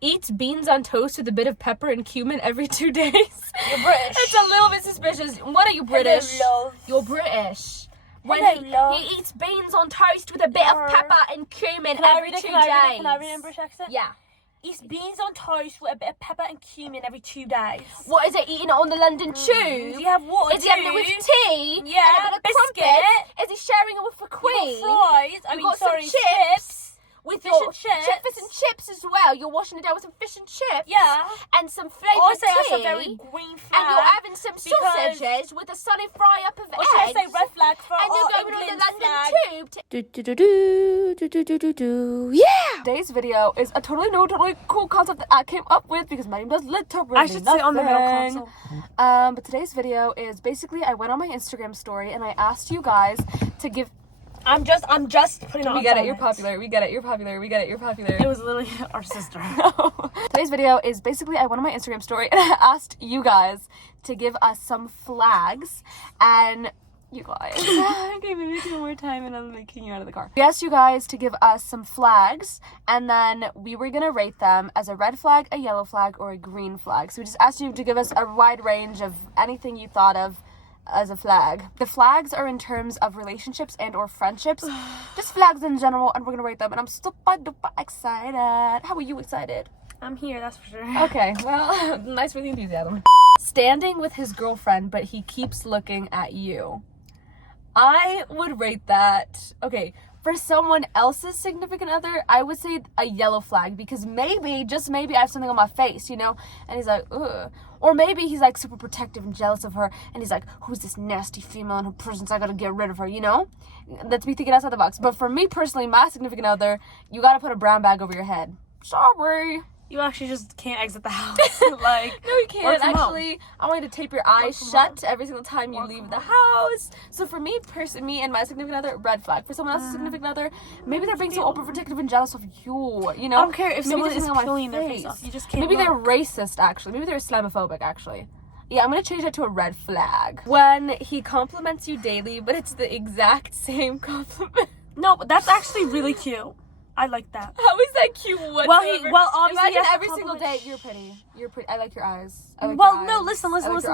eats beans on toast with a bit of pepper and cumin every 2 days. You're British. It's a little bit suspicious. What are you, British? Hello, love. You're British. When Hello, love. he eats beans on toast with a bit of pepper and cumin every 2 days. Can I read it in British accent? Yeah. Eats beans on toast with a bit of pepper and cumin every 2 days. What is it, eating it on the London Tube? Do you have water Is he having it with tea? Yeah, and a bit of biscuit. crumpet? Is he sharing it with a queen? You got fries. You got some chips. With Fish your and chips. fish and chips as well. You're washing it down with some fish and chips. Yeah. And some flavoured Also, tea. that's a very green flag. And you're having some sausages with a sunny fry up of Or should I eggs. say red flag for And you're our going on the England London Tube. Yeah! Today's video is a totally cool concept that I came up with because my name does literally I should sit on the middle console. But today's video is basically I went on my Instagram story and I asked you guys to give... I'm just putting on. We get it, you're popular. We get it, you're popular. It was literally our sister. Today's video is basically I went on my Instagram story and I asked you guys to give us some flags, and you guys okay, maybe 2 more time and I'm kicking you out of the car. We asked you guys to give us some flags and then we were gonna rate them as a red flag, a yellow flag, or a green flag. So we just asked you to give us a wide range of anything you thought of as a flag. The flags are in terms of relationships and or friendships, just flags in general, and we're gonna rate them, and I'm super duper excited. How are you excited? I'm here, that's for sure. Okay, well, nice for the enthusiasm. Standing with his girlfriend, but he keeps looking at you. I would rate that, okay, for someone else's significant other, I would say a yellow flag, because maybe, just maybe, I have something on my face, you know, and he's like, ugh. Or maybe he's like super protective and jealous of her, and he's like, who's this nasty female in her presence? I gotta get rid of her, you know? That's me thinking outside the box. But for me personally, my significant other, you gotta put a brown bag over your head. Sorry. You actually just can't exit the house. Like, no, you can't. Actually, I want you to tape your eyes shut every single time you leave the house. So for me, me and my significant other, red flag. For someone else's significant other, maybe they're being so overprotective and jealous of you. You know, I don't care if someone is on peeling their face off. You just can't. Maybe they're racist. Actually, maybe they're Islamophobic. Actually. Yeah, I'm gonna change that to a red flag. When he compliments you daily, but it's the exact same compliment. No, but that's actually really cute. I like that. How is that cute? Whatsoever? Obviously, imagine every single day. You're pretty. You're pretty. I like your eyes. No, listen. No, but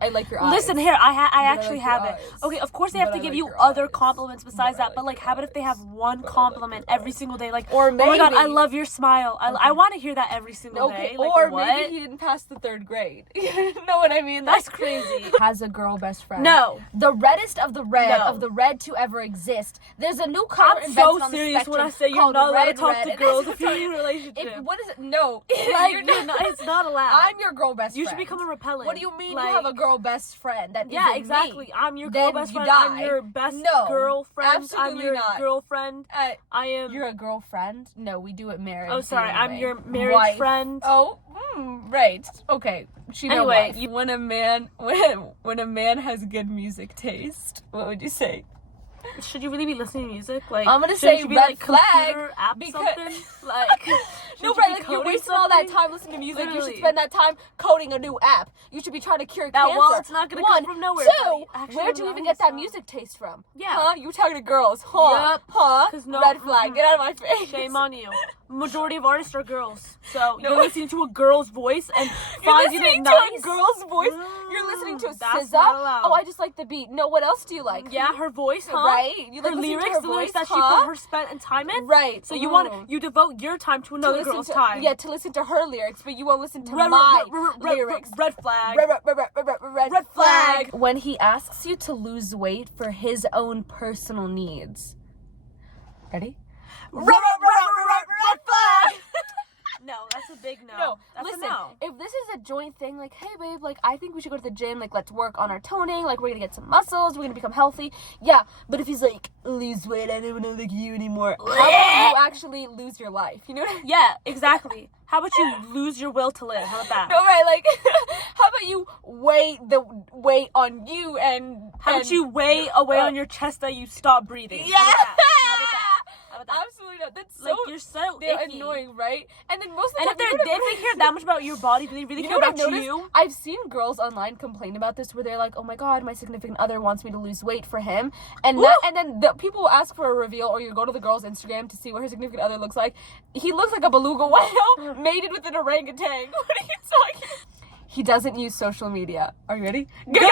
I like your eyes. Listen here, I actually have it. Okay, of course they have to give you other compliments besides that, but like, how about if they have one compliment every single day, like, or maybe, oh my god, I love your smile. I want to hear that every single day. Like, or what? maybe he didn't pass the 3rd grade. You know what I mean? That's crazy. Has a girl best friend? No. The reddest of the red of the red to ever exist. There's a new color invented on the spectrum. I'm so serious when I say you're not allowed to talk to girls if you're in a relationship. What is it? No. Like, it's not allowed. I'm your girl best friend. You should become a repellent. What do you mean like, you have a girl best friend? That yeah, exactly. Me. I'm your girl best friend. I'm your best girlfriend. Absolutely I'm your not. Girlfriend. I am. You're a girlfriend? No, we do it married. Oh, sorry. I'm your married friend. Oh, right. Okay. Anyway, when a man has good music taste, what would you say? Should you really be listening to music? Like, I'm gonna say red flag app because something? Like, no, right? Like, you're wasting all that time listening to music. Literally. You should spend that time coding a new app. You should be trying to cure cancer. Well, it's not gonna come from nowhere. 2, where'd you even get that music taste from? Yeah. Huh? You were talking to girls, huh? Yep. Huh? Red flag. Get out of my face. Shame on you. Majority of artists are girls, so you're listening to a girl's voice and finding it nice. To a girl's voice. You're listening to that's SZA. Not allowed. Oh, I just like the beat. No, what else do you like? Yeah, her voice, huh? Right. You her like lyrics, her the voice, lyrics that she put her spent time in. Right. So you devote your time to another girl's time. Yeah, to listen to her lyrics, but you won't listen to my lyrics. Red flag. Red flag. When he asks you to lose weight for his own personal needs. Ready? Red flag. No, that's a big no. No, that's listen, a no. If this is a joint thing, like, hey babe, like, I think we should go to the gym, like, let's work on our toning, like, we're gonna get some muscles, we're gonna become healthy, yeah, but if he's like, lose weight, I don't wanna look at you anymore, how about you actually lose your life, you know what I mean? Yeah, exactly. How about you lose your will to live? How about that? No, right, like, how about you weigh the weight on you and... How about you weigh away on your chest that you stop breathing? Yeah! How about that? with that. Absolutely not. That's so. Like, you're so icky. Annoying, right? And then most of the And time, if they care that much about your body, do they really care about you? I've seen girls online complain about this, where they're like, "Oh my god, my significant other wants me to lose weight for him," and then the people will ask for a reveal, or you go to the girl's Instagram to see what her significant other looks like. He looks like a beluga whale mated with an orangutan. What are you talking? He doesn't use social media. Are you ready? Good.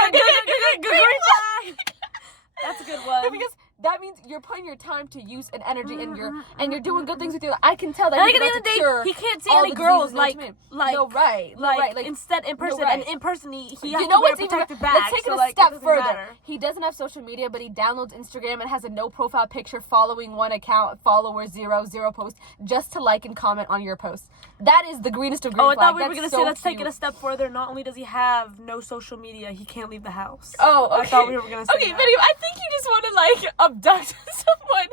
That's a good one. Because that means you're putting your time to use and energy, and you're doing good things with your life. I can tell that. And at the end of the day, he can't see any girls like instead in person, and in person he has to wear a protective bag. Let's take it a step further. He doesn't have social media, but he downloads Instagram and has a no profile picture, following one account, follower 0 posts, just to like and comment on your posts. That is the greenest of green flags. I thought we were gonna say let's take it a step further. Not only does he have no social media, he can't leave the house. Oh, okay. I thought we were gonna say that. But I think you just want to like abduct someone.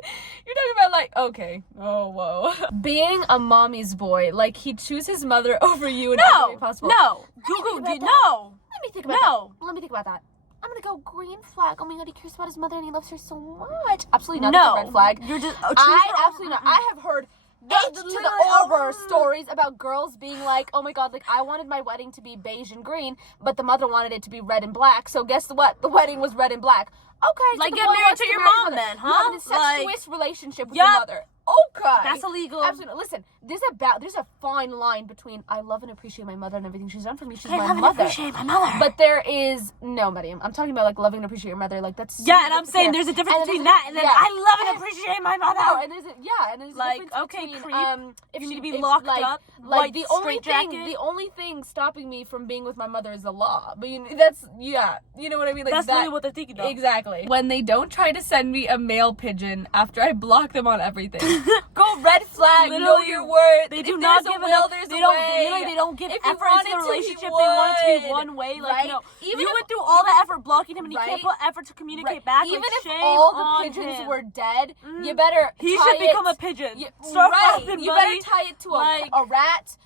You're talking about like, okay, oh whoa, being a mommy's boy, like he'd choose his mother over you in every way possible. No, Google, no. Let me think about that. Let me think about that. I'm gonna go green flag. Oh my god, he cares about his mother and he loves her so much. Absolutely not. No, that's a red flag. You're just. Absolutely not. I have heard over stories about girls being like, oh my god, like I wanted my wedding to be beige and green, but the mother wanted it to be red and black. So guess what? The wedding was red and black. Okay, like so get married to your mom then, huh? You have an incestuous relationship with your mother. Okay, that's illegal. Absolutely. Listen, there's a fine line between I love and appreciate my mother and everything she's done for me. She's my mother. Appreciate my mother. But there is no, Mariam. I'm talking about like loving and appreciate your mother. Like that's and I'm saying there's a difference between that and then I love and appreciate my mother. No, and there's like a difference okay, between, creep. If you need to be locked up, like the only thing stopping me from being with my mother is the law. But you know what I mean. Like that's really what they're thinking. Though. Exactly. When they don't try to send me a mail pigeon after I block them on everything, go red flag. Literally, know your worth. They do not give enough. They don't give effort into the relationship. They want it to be one way. Like you went through all the effort blocking him, and he can't put effort to communicate back. Even if all the pigeons were dead, you better. He should become a pigeon. You better tie it to a rat.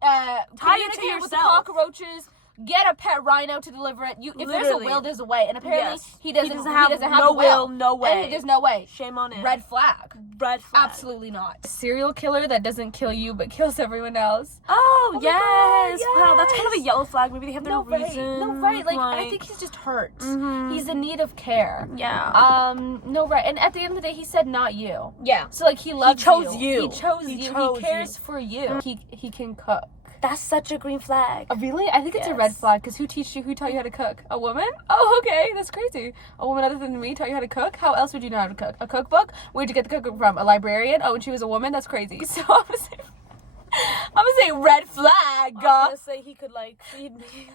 Tie it to yourself. With the cockroaches. Get a pet rhino to deliver it. If there's a will, there's a way. And apparently he doesn't have no will, no way. And there's no way. Shame on him. Red flag. Red flag. Absolutely not. Serial killer that doesn't kill you but kills everyone else. Oh yes. Wow, that's kind of a yellow flag. Maybe they have their reason. No, right. Like I think he's just hurt. Mm-hmm. He's in need of care. Yeah. No, right. And at the end of the day, he said not you. Yeah. So like he loves you. He chose you. He cares for you. He can cook. That's such a green flag. Oh, really? I think it's a red flag, because who taught you how to cook? A woman? Oh, okay, that's crazy. A woman other than me taught you how to cook? How else would you know how to cook? A cookbook? Where'd you get the cookbook from? A librarian? Oh, and she was a woman? That's crazy. So I'm gonna say red flag. I'm gonna say he could like feed me.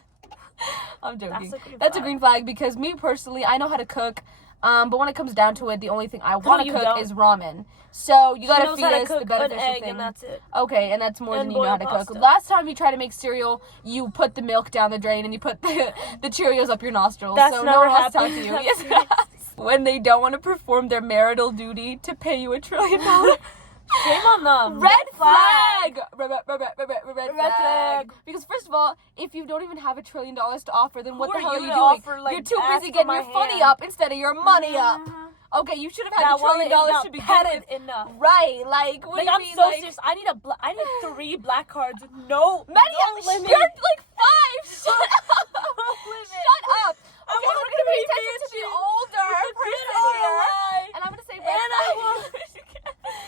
I'm joking. That's a green flag, because me personally, I know how to cook. But when it comes down to it, the only thing I want to cook is ramen. So you gotta feed us the beneficial thing. And that's it. Okay, and that's more than you know how to cook. Last time you tried to make cereal, you put the milk down the drain and you put the Cheerios up your nostrils. That's so never no one has happened. to talk to you. Yes, it has. When they don't want to perform their marital duty to pay you $1 trillion. Shame on them. Red flag. Red flag. Because first of all, if you don't even have $1 trillion to offer, then what the hell are you doing? You're too busy getting your funny up instead of your money up. Okay, you should have had $1 trillion to be padded enough. Right, like what do you mean? I'm so serious. I need 3 black cards with no limit. You're like 5. Shut up. Shut up. Okay, we're gonna pay attention to the older person here, and I'm gonna say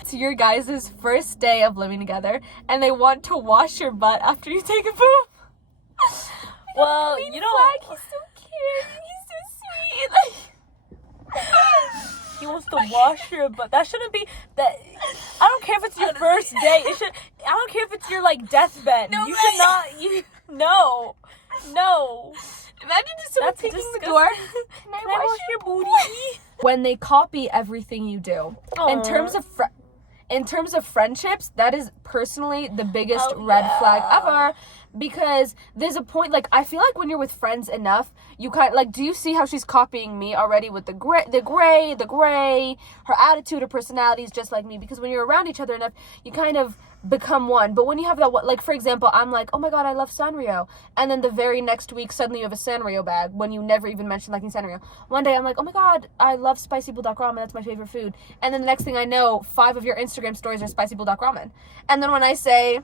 to your guys' first day of living together, and they want to wash your butt after you take a poop. Well, you know, he's so cute. He's so sweet. He wants to wash your butt. That shouldn't be that. I don't care if it's your first date. I don't care if it's your like deathbed. No, you should not. No. Imagine just someone taking the door. Can I wash your booty? When they copy everything you do. In terms of friendships, that is personally the biggest red flag ever. because there's a point, like, I feel like when you're with friends enough, you kind of, like, do you see how she's copying me already with the gray, her attitude, her personality is just like me, because when you're around each other enough, you kind of become one. But when you have that, like, for example, I'm like, oh my god, I love Sanrio, and then the very next week, suddenly you have a Sanrio bag, when you never even mentioned liking Sanrio. One day, I'm like, oh my god, I love spicy bulldog ramen, that's my favorite food, and then the next thing I know, 5 of your Instagram stories are spicy bulldog ramen. And then when I say,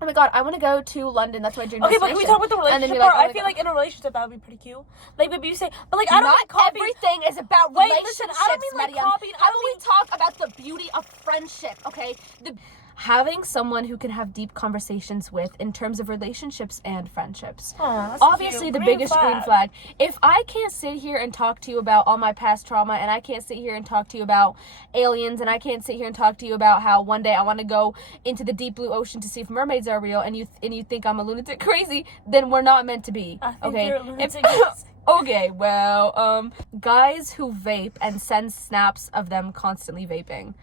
oh my god, I want to go to London, that's my dream Okay, destination. but can we talk about the relationship part? I feel like in a relationship that would be pretty cute. Like, maybe you say, but like, I don't not mean copying. everything is about Wait, relationships, listen, I don't mean like Mariam. copying. How about we talk about the beauty of friendship, okay? Having someone who can have deep conversations with in terms of relationships and friendships. That's Obviously, cute. the Green biggest flag. green flag. If I can't sit here and talk to you about all my past trauma, and I can't sit here and talk to you about aliens, and I can't sit here and talk to you about how one day I want to go into the deep blue ocean to see if mermaids are real, and you think I'm a lunatic crazy, then we're not meant to be. I think Okay. you're a lunatic. Okay, well, guys who vape and send snaps of them constantly vaping.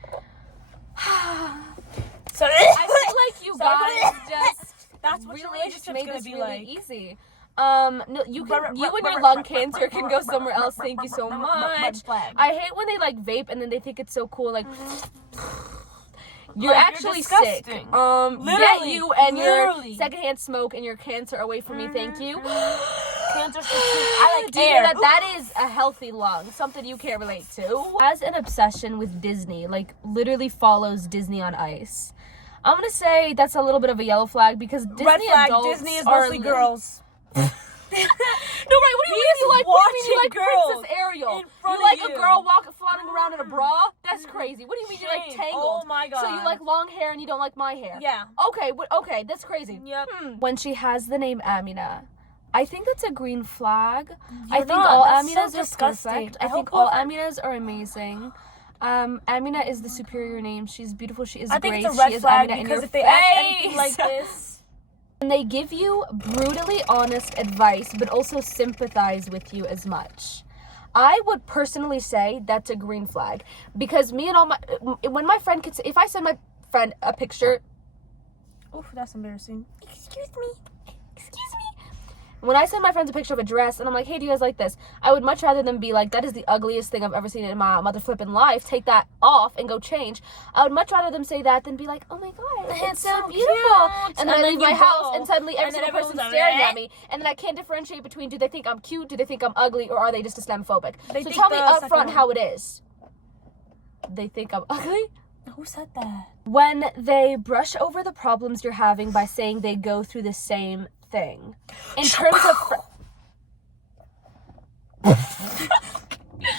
So I feel like you guys just that's what really just your relationship's made gonna this be really like. easy. No, you and your lung cancer can go somewhere else. Thank you so much. I hate when they like vape and then they think it's so cool. Like, you're Like, actually you're sick. disgusting. Get Literally, you and literally. your secondhand smoke and your cancer away from me. Thank you. Cancer I like Do you air. hear that? That is a healthy lung, something you can't relate to. Has an obsession with Disney, like literally follows Disney on Ice. I'm gonna say that's a little bit of a yellow flag because Disney Red flag. adults Disney is are mostly girls. No, right? What do you mean? You like? What do you mean you like girls Princess Ariel? in front You like of a you. girl flying around in a bra? That's crazy. What do you mean you like Shame. Tangled? Oh my god. So you like long hair and you don't like my hair? Yeah. Okay. Okay. That's crazy. Yep. When she has the name Amina, I think that's a green flag. I think not. all That's Aminas so are disgusting. perfect. I I think hope all all- Aminas are amazing. Amina is the superior name. She's beautiful. She is I think great. it's a red she is flag Amina in because your if they act anything face. like this, And they give you brutally honest advice, but also sympathize with you as much. I would personally say that's a green flag because me and all my when my friend could, if I send my friend a picture, oof, that's embarrassing. excuse me. When I send my friends a picture of a dress and I'm like, hey, do you guys like this? I would much rather than be like, that is the ugliest thing I've ever seen in my mother flipping life. Take that off and go change. I would much rather them say that than be like, oh my god, it's so beautiful. cute. And then I leave my you house go. and suddenly every And then single person's everyone's staring like, at me. And then I can't differentiate between do they think I'm cute, do they think I'm ugly, or are they just Islamophobic? They So think tell me the up second front one. how it is. They think I'm ugly? Who said that? When they brush over the problems you're having by saying they go through the same thing. In terms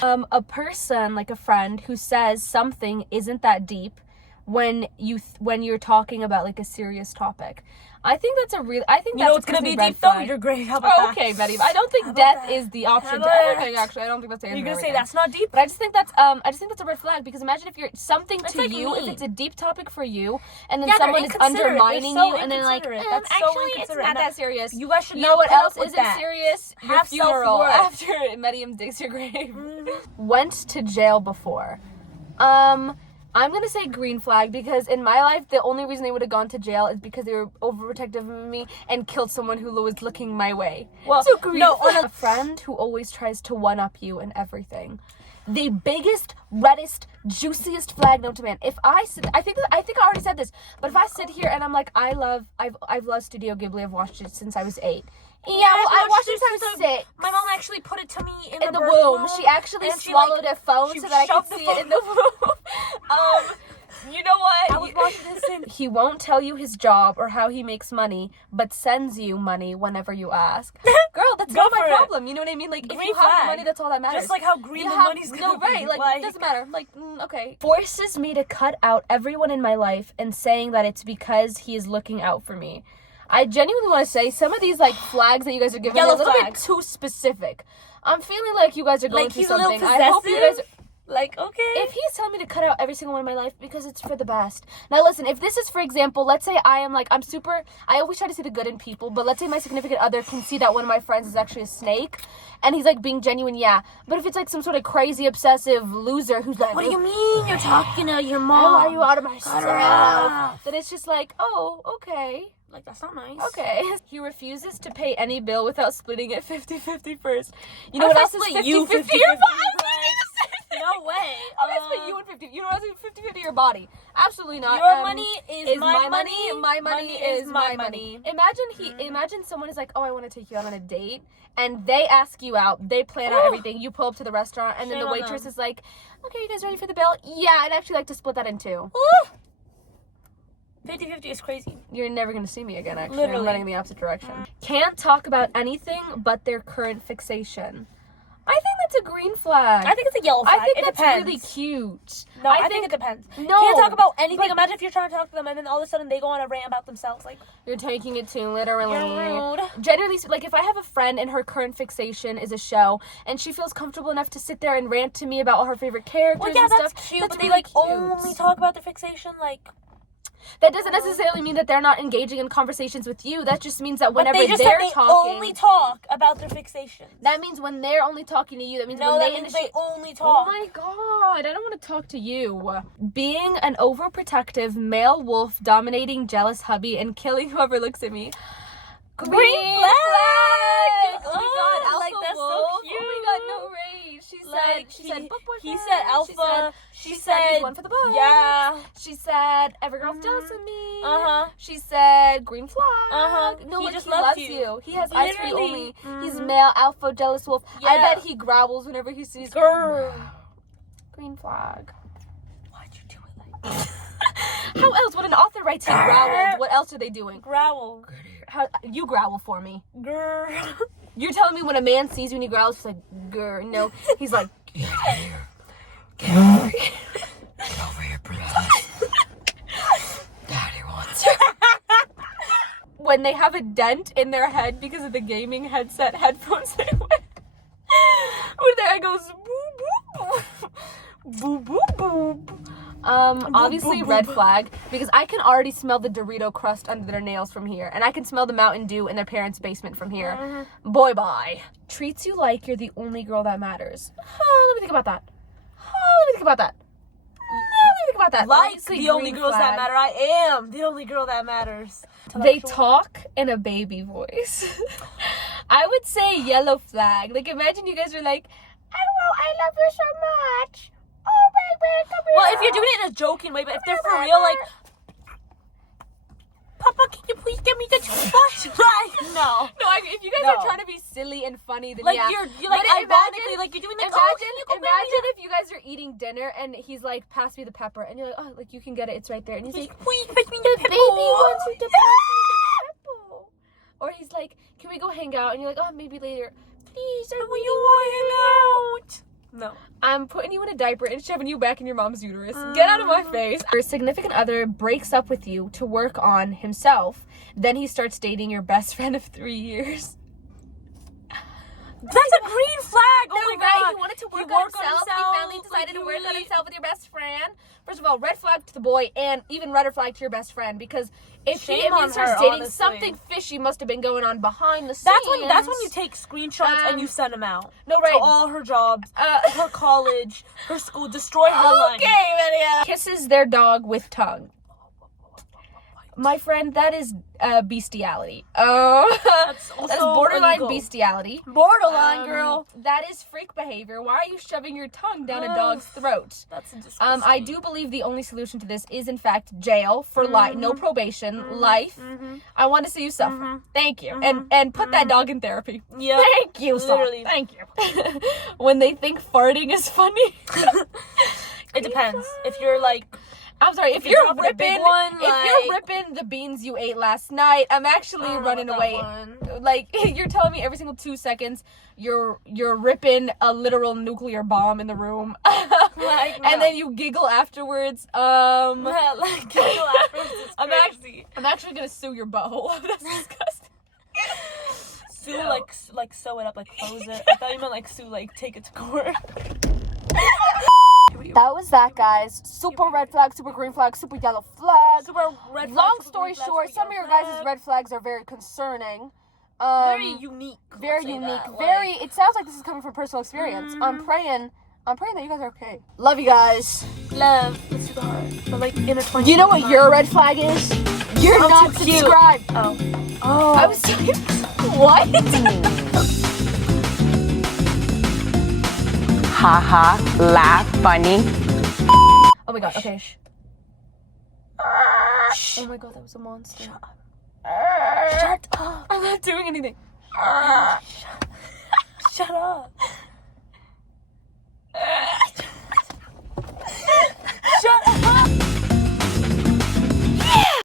of a person, like a friend, who says something isn't that deep when you're talking about like a serious topic. I think that's You know it's gonna be deep though. You're great. How about Oh, that? okay, Betty. I don't How think about death that? is the option How to about everything. that? Actually, I don't think that's the answer. You're to gonna say everything. that's not deep. But I just think that's a red flag because imagine if you're something It's to like you, me. if it's a deep topic for you, and then Yeah, they're someone is inconsiderate. They're undermining so you, and then like, inconsiderate. That's so actually, it's inconsiderate. not that serious. You guys should You know not what put else up with isn't that. serious? Your Have funeral self-worth. after Medium digs your grave. Went to jail before. I'm gonna say green flag because in my life the only reason they would have gone to jail is because they were overprotective of me and killed someone who was looking my way. Well, so green no, flag. A friend who always tries to one up you in everything. The biggest, reddest, juiciest flag known to man. If I sit, I think I already said this, but if I sit here and I'm like, I've loved Studio Ghibli. I've watched it since I was 8. Yeah, well, I watched it since I was 6. My mom actually put it to me In the birth womb. She actually and she, swallowed like, a phone she so that I shoved could the see it in the womb. You know what? I was watching this in. He won't tell you his job or how he makes money, but sends you money whenever you ask. Girl, that's Go not my for it. problem. You know what I mean? Like, if Green you have the flag. money, that's all that matters. Just like how green You the have- money's gonna no, right? be. Like, doesn't matter. Like, okay. Forces me to cut out everyone in my life and saying that it's because he is looking out for me. I genuinely want to say some of these like flags that you guys are giving Yellow are a little bit flags. too specific. I'm feeling like you guys are going Like through he's a little something. I hope you guys. possessive. Like, okay. If he's telling me to cut out every single one in my life because it's for the best. Now listen, if this is, for example, let's say I always try to see the good in people, but let's say my significant other can see that one of my friends is actually a snake, and he's like being genuine, yeah. But if it's like some sort of crazy, obsessive loser who's like, What do you mean? You're talking to your I mom. want you out of my Cut her stuff. off. Then it's just like, oh, okay. Like, that's not nice. Okay. He refuses to pay any bill without splitting it 50-50 first. You know what else is 50-50? Your body. No way. I'm gonna split you in 50. You know what else is 50-50? Your body. Absolutely not. Your money is my money. My money is my money. Imagine someone is like, oh, I want to take you out on a date, and they ask you out. They plan out everything. You pull up to the restaurant, and then the waitress is like, okay, you guys ready for the bill? Yeah, I'd actually like to split that in two. 50-50 is crazy. You're never going to see me again, actually. Literally. I'm running in the opposite direction. Can't talk about anything but their current fixation. I think that's a green flag. I think it's a yellow flag. I think it that's depends. really cute. No, I think it depends. No. Can't talk about anything. Imagine if you're trying to talk to them and then all of a sudden they go on a rant about themselves. Like, you're taking it too literally. You're rude. Generally, like, if I have a friend and her current fixation is a show and she feels comfortable enough to sit there and rant to me about all her favorite characters and stuff. That's cute, that's but really they, like, cute. only talk about their fixation, like... That doesn't necessarily mean that they're not engaging in conversations with you. That just means that whenever they talking... only talk about their fixation. That means when they're only talking to you, that means No, when that they means initiate... they only talk. Oh my god, I don't want to talk to you. Being an overprotective, male wolf, dominating, jealous hubby, and killing whoever looks at me. Green flag! Oh my god, alpha like, that's so wolf. cute. Oh my god, no rage. She said book boyfriend. He said alpha. She said he's one for the book. Yeah. She said every girl's jealous of me. Uh-huh. She said green flag. Uh-huh. No, He look, just he loves loves you. you. He has eyes for you Literally. only. He's male, alpha, jealous wolf. I Yeah. bet he growls whenever he sees Grr. green flag. Why'd you do it like that? How else? When an author writes he growled, what else are they doing? Growl. How, you growl for me. Grr. You're telling me when a man sees you and he growls, he's like, grr. No, he's like, get here. Get over here. Get over here, princess. Daddy wants you. When they have a dent in their head because of the gaming headphones they wear. Where their head goes, boop, boop, boop, boop, boop. Obviously red flag, because I can already smell the Dorito crust under their nails from here, and I can smell the Mountain Dew in their parents' basement from here. Boy, bye. Treats you like you're the only girl that matters. Let me think about that. Like Obviously, the only green girls that flag. matter. I am the only girl that matters. They talk in a baby voice. I would say yellow flag. Like, imagine you guys are like, I love you so much. Oh, baby, come here. Well, if you're doing it in a joking way, but if they're for real, like, Papa, can you please get me the toothbrush? Like, no. No, if you guys are trying to be silly and funny, then like, yeah. you're like, ironically, like, you're doing the Imagine if you guys are eating dinner and he's like, pass me the pepper, and you're like, oh, like, you can get it, it's right there. And he's like, please pass me the pepper. baby wants you to pass me the pepper. Or he's like, can we go hang out? And you're like, oh, maybe later. Please, I really want to hang out. No. I'm putting you in a diaper and shoving you back in your mom's uterus. Get out of my face. Your significant other breaks up with you to work on himself. Then he starts dating your best friend of 3 years. That's a green flag. Oh my god. He wanted to work on himself. He finally decided to work on himself with your best friend. First of all, red flag to the boy, and even redder flag to your best friend, because if he starts dating, honestly. something fishy must have been going on behind the scenes. That's when you take screenshots and you send them out. No, right. To all her jobs, her college, her school, destroy her life. Okay, Lydia. Kisses their dog with tongue. My friend, that is bestiality. That's borderline illegal. bestiality. Borderline, girl. That is freak behavior. Why are you shoving your tongue down a dog's throat? That's disgusting. I do believe the only solution to this is, in fact, jail for life. No probation. Life. I want to see you suffer. Thank you. And put that dog in therapy. Yeah. Thank you, Literally. Thank you. When they think farting is funny. It depends. If you're like... I'm sorry, if you're ripping the beans you ate last night, I'm actually running away. Like, you're telling me every single 2 seconds you're ripping a literal nuclear bomb in the room. Like, no. And then you giggle afterwards. Like, giggle afterwards is crazy. I'm actually gonna sue your butthole. That's disgusting. Sue, like sew it up, like close it. I thought you meant like sue, like take it to court. That was that, guys. Super red flag, super green flag, super yellow flag. Super red flag. Long story short, some of your guys' red flags are very concerning. Very unique. Very unique. Very. It sounds like this is coming from personal experience. I'm praying that you guys are okay. Love you guys. Love. Let's do the heart. But like intertwined. You know what your red flag is? You're I'm not too cute. subscribed. Oh. I was what? Haha, laugh, funny. Oh my god, okay. Oh my god, that was a monster. Shut up. I'm not doing anything. Shut up.